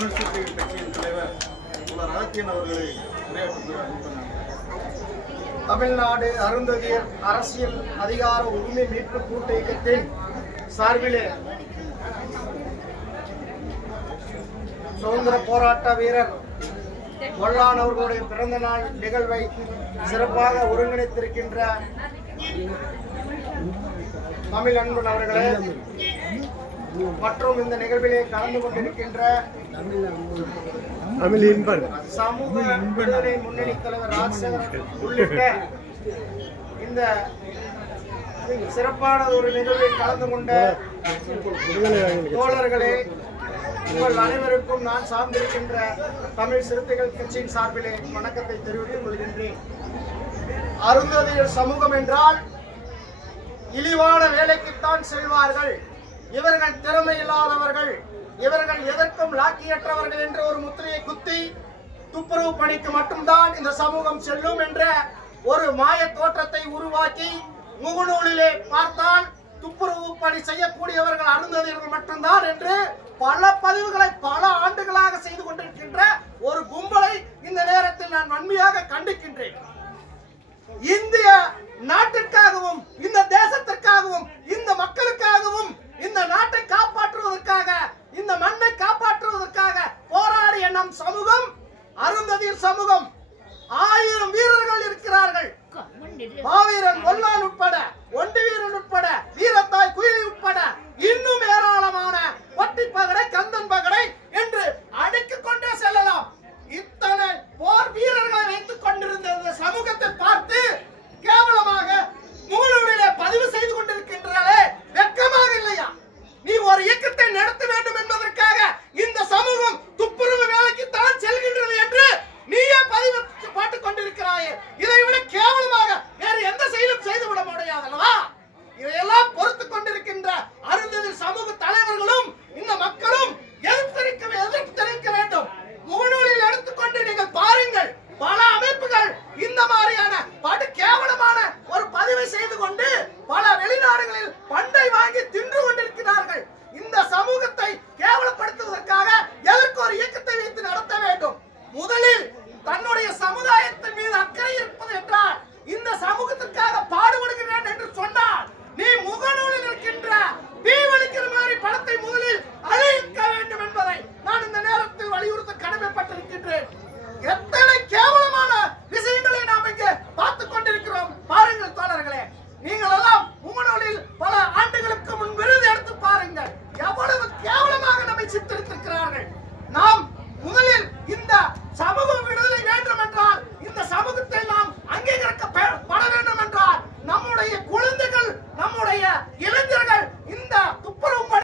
தமிழ் சிறுத்தைகள் கட்சியின் தலைவர் தோழர் அகத்தியன் அவர்களை உரையாற்றுகிறார். தமிழ்நாடு அருந்ததியர் அரசியல் அதிகார உரிமை மீட்பு கூட்டு இயக்கத்தின் சார்பிலே சுதந்திர போராட்ட வீரர் மொல்லான் அவர்களுடைய பிறந்த நாள் நிகழ்வை சிறப்பாக ஒருங்கிணைத்திருக்கின்ற தமிழ் அன்பன் அவர்களே மற்றும் இந்த நிகழ்விலே கலந்து கொண்டிருக்கின்ற சமூக விடுதலை முன்னணி தலைவர் ராஜசேகரன் உள்ளிட்ட இந்த சிறப்பான ஒரு நிகழ்வில் கலந்து கொண்ட தோழர்களே, உங்கள் அனைவருக்கும் நான் சார்ந்திருக்கின்ற தமிழ் சிறுத்தைகள் கட்சியின் சார்பிலே வணக்கத்தை தெரிவித்துக் கொள்கின்றேன். அருந்ததியர் சமூகம் என்றால் இழிவான வேலைக்குத்தான் செல்வார்கள், இவர்கள் திறமை இல்லாதவர்கள், இவர்கள் எதற்கும் லாக்கியற்றவர்கள் என்ற ஒரு முத்திரையை குத்தி துப்புரவு பணிக்கு மட்டும்தான் இந்த சமூகம் செல்லும் என்ற ஒரு மாய தோற்றத்தை உருவாக்கி முகநூலிலே பார்த்தால் துப்புரவு பணி செய்யக்கூடியவர்கள் அருந்ததியர்கள் மட்டும்தான் என்று பல பதிவுகளை பல ஆண்டுகளாக செய்து கொண்டிருக்கின்ற ஒரு கும்பலை இந்த நேரத்தில் நான் வன்மையாக கண்டிக்கின்றேன். இந்திய நாட்டிற்காகவும் இந்த தேசத்திற்காகவும் இந்த மக்களுக்காகவும் இந்த நாட்டை காப்பாற்றுவதற்காக இந்த மண்ணை காப்பாற்றுவதற்காக போராடிய நம் சமூகம் அருந்ததியர் சமூகம். 1000 வீரர்கள் இருக்கிறார்கள். மாவீரன் மொல்லான் உட்பட, ஒண்டி வீரன் உட்பட, வீரத்தாய் குயிலி உட்பட இன்னும் ஏராளமான பட்டி பகடை கந்தன் பகடை என்று அடுக்கிக் கொண்டே செல்லலாம். இத்தனை போர் வீரர்களை வைத்துக் கொண்டிருந்த இந்த சமூகத்தை பார்த்து கேவலமாக முகநூலிலே பதிவு செய்து கொண்டிருக்கின்றாலே வெட்கமாக இல்லையா? நீ ஒரு இயக்கத்தை நடத்த வேண்டும் என்பதற்காக இந்த சமூகம் துப்புரவு வேலைக்கு தான் செல்கின்றது என்று நீயே பதிவு பாட்டுக் கொண்டிருக்கிறாயே. இதை விட கேவலமாக வேறு எந்த செயலும் செய்துவிட முடியாதல்லவா? இதையெல்லாம் பொறுத்துக் கொண்டிருக்கின்ற அருந்ததியர் சமூக தலைவர்களும் இந்த மக்களும் எதிர்ப்பு தெரிவிக்க வேண்டும். முகநூலில் எடுத்துக்கொண்டு நீங்கள் பாருங்கள், பல அமைப்புகள் இந்த மாதிரியான படு கேவலமான ஒரு பதிவை செய்து கொண்டு பல வெளிநாடுகளில் பண்டை வாங்கி தின்று கொண்டிருக்கிறார்கள். இந்த சமூகத்தை கேவலப்படுத்துவதற்காக எதற்கு ஒரு இயக்கத்தை வைத்து நடத்த வேண்டும்? முதலில் தன்னுடைய சமுதாயத்தின் மீது அக்கறை இருப்பது என்றால் இந்த சமூகத்திற்காக பாடுபடுகிறேன் என்று சொன்னால் நீ முகநூலில் இருக்கின்ற தீவளிக்கிற மாதிரி படத்தை முதலில் அழிக்க வேண்டும் என்பதை நான் இந்த நேரத்தில் வலியுறுத்த கடமைப்பட்டிருக்கின்றேன். எத்தனை கேவலமான விஷயங்களை நாம் இங்கே பார்த்துக் கொண்டிருக்கிறோம். பாருங்கள் தோழர்களே, நீங்கள் எல்லாம் முகநூலில் பல ஆண்டுகளுக்கு முன் விருது எடுத்து பாருங்கள். எவ்வளவு கேவலமாக நம்மை சித்தரித்திருக்கிறார்கள். நாம்